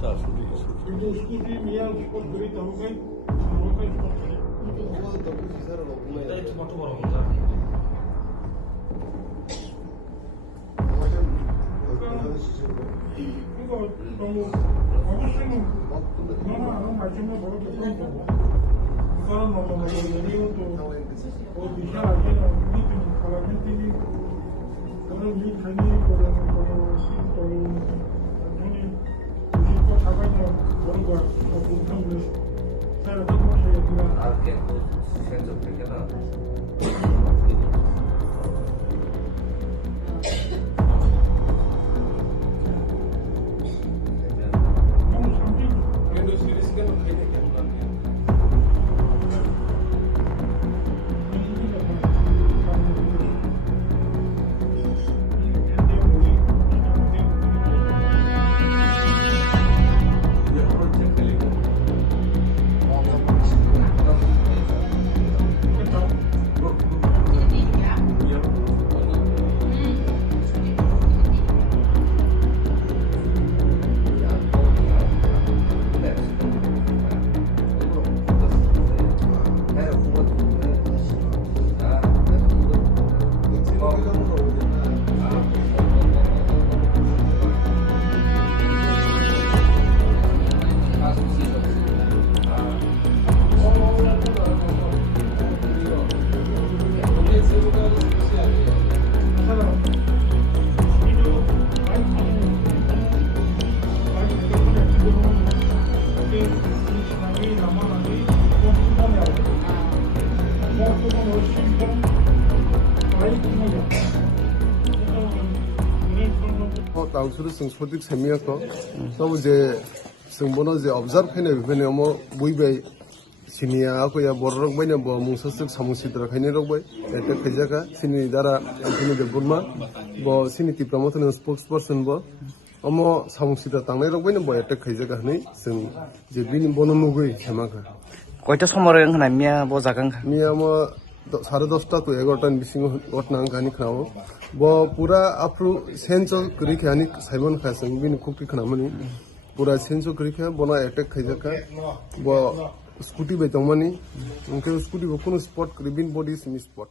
다 소리했어. কিন্তু স্কুটি নিয়ে স্পট করে তাহলে আমাকে স্পট করে এটা ছোট বড় কথা 이거 너무 어르신은 너무 말씀을 모르게 그런 거고 이 사람 너무 내리고 또 어디 샤아지나 우리도 가라앉히니 그런 이 편이 그런 거는 또 완전히 무심코 자가냐 그런 거 못하면 살아가고 싶어야 그냥 아게 센서 되게다 너무 상징 그래도 시리즈가 그렇게 되게 하는 당수로 승소득 세미였고 또 이제 승번호 이제 observe 해내 비변에 뭐 무이베 시니아 거야 버럭 바이네 뭐 뭉서쓱 사무시더라 해내로 바이 에테 그자가 시니 다라 안토니 데 부르마 뭐 시니티 프로모터는 스포크스퍼슨 뭐 어머 사무시다 당내로 바이네 뭐 에테 그자가 하니 승 이제 비니 번호 누구이 해마가 কয়টা সময় এখানে মিয়া বজাগাং মিয়া 뭐 10:30টা তো 11টা বিসিং ওটনাং গানি খাও bo pura apru senso kri khani saimon khasang bin khukti khnamani pura senso kri kha bona attack khaijaka bo scooty be tongmani unke scooty bo kono spot kri bin body semi spot